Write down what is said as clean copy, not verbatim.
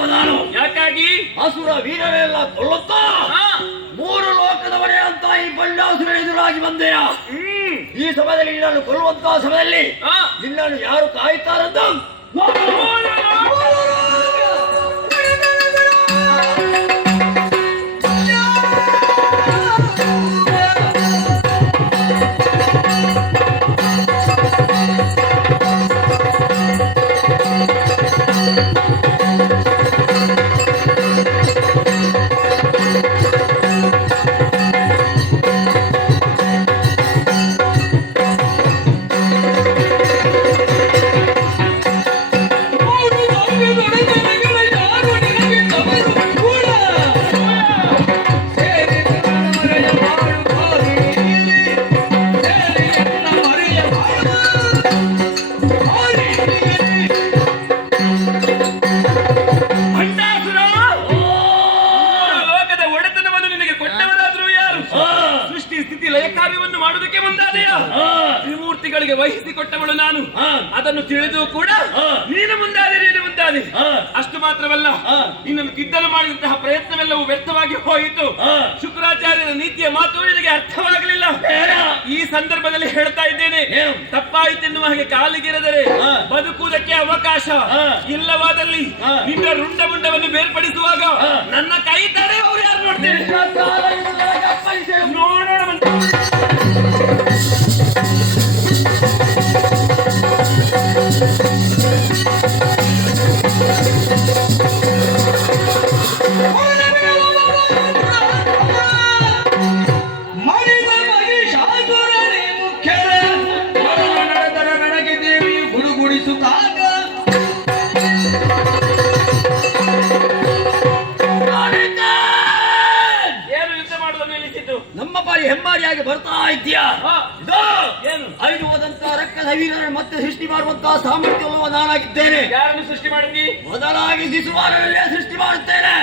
ಮಾಡಿದವ ನಾನು. ಯಾಕಾಗಿ? ಅಸುರ ವೀರರೆಲ್ಲ ಕೊಲ್ಲುತ್ತಾ ಮೂರು ಲೋಕದವರೇ ಅಂತ ಈ ಬಂಡಾಸುರ ಎದುರಾಗಿ ಬಂದೆಯ. ಈ ಸಮಯದಲ್ಲಿ ನಿನ್ನನ್ನು ಕೊಲ್ಲುವಂತಹ ಸಮಯದಲ್ಲಿ ನಿನ್ನನ್ನು ಯಾರು ಕಾಯುತ್ತಾರಂತ ವಹಿಸಿಕೊಟ್ಟವಳು ನಾನು. ಅದನ್ನು ತಿಳಿದು ಕೂಡ ನೀನು ಮುಂದಾದೆ. ಅಷ್ಟು ಮಾತ್ರವಲ್ಲ, ಇನ್ನೊಂದು ಕಿದ್ದಲು ಮಾಡಿದಂತಹ ಪ್ರಯತ್ನವೆಲ್ಲವೂ ವ್ಯರ್ಥವಾಗಿ ಹೋಯಿತು. ಶುಕ್ರಾಚಾರ್ಯರ ನೀತಿಯ ಮಾತು ನಿನಗೆ ಅರ್ಥವಾಗಲಿಲ್ಲ. ಈ ಸಂದರ್ಭದಲ್ಲಿ ಹೇಳ್ತಾ ಇದ್ದೇನೆ, ತಪ್ಪಾಯಿತೆನ್ನುವ ಹಾಗೆ ಕಾಲಿಗೆರೆದರೆ ಬದುಕುವುದಕ್ಕೆ ಅವಕಾಶ ಇಲ್ಲವಾದಲ್ಲಿ ನಿನ್ನ ರುಂಡ ಮುಂಡವನ್ನು ಬೇರ್ಪಡಿಸುವಾಗ ನನ್ನ ಕೈ ತಡೆ ಅವ್ರು ಯಾರು ನೋಡ್ತೇನೆ ನೋಡೋಣ. ಹೆಮ್ಮಾರಿಯಾಗಿ ಬರ್ತಾ ಇದ್ದೀಯಾ? ಏನು 5 ಹೋದಂತಹ ರಕ್ಕದ ವೀರರನ್ನು ಮತ್ತೆ ಸೃಷ್ಟಿ ಮಾಡುವಂತಹ ಸಾಮರ್ಥ್ಯವನ್ನು ನಾನಾಗಿದ್ದೇನೆ. ಯಾರನ್ನು ಸೃಷ್ಟಿ ಮಾಡಿದ್ದಿ? ಮೊದಲಾಗಿ ಶಿಶುವಾರನಲ್ಲೇ ಸೃಷ್ಟಿ ಮಾಡುತ್ತೇನೆ.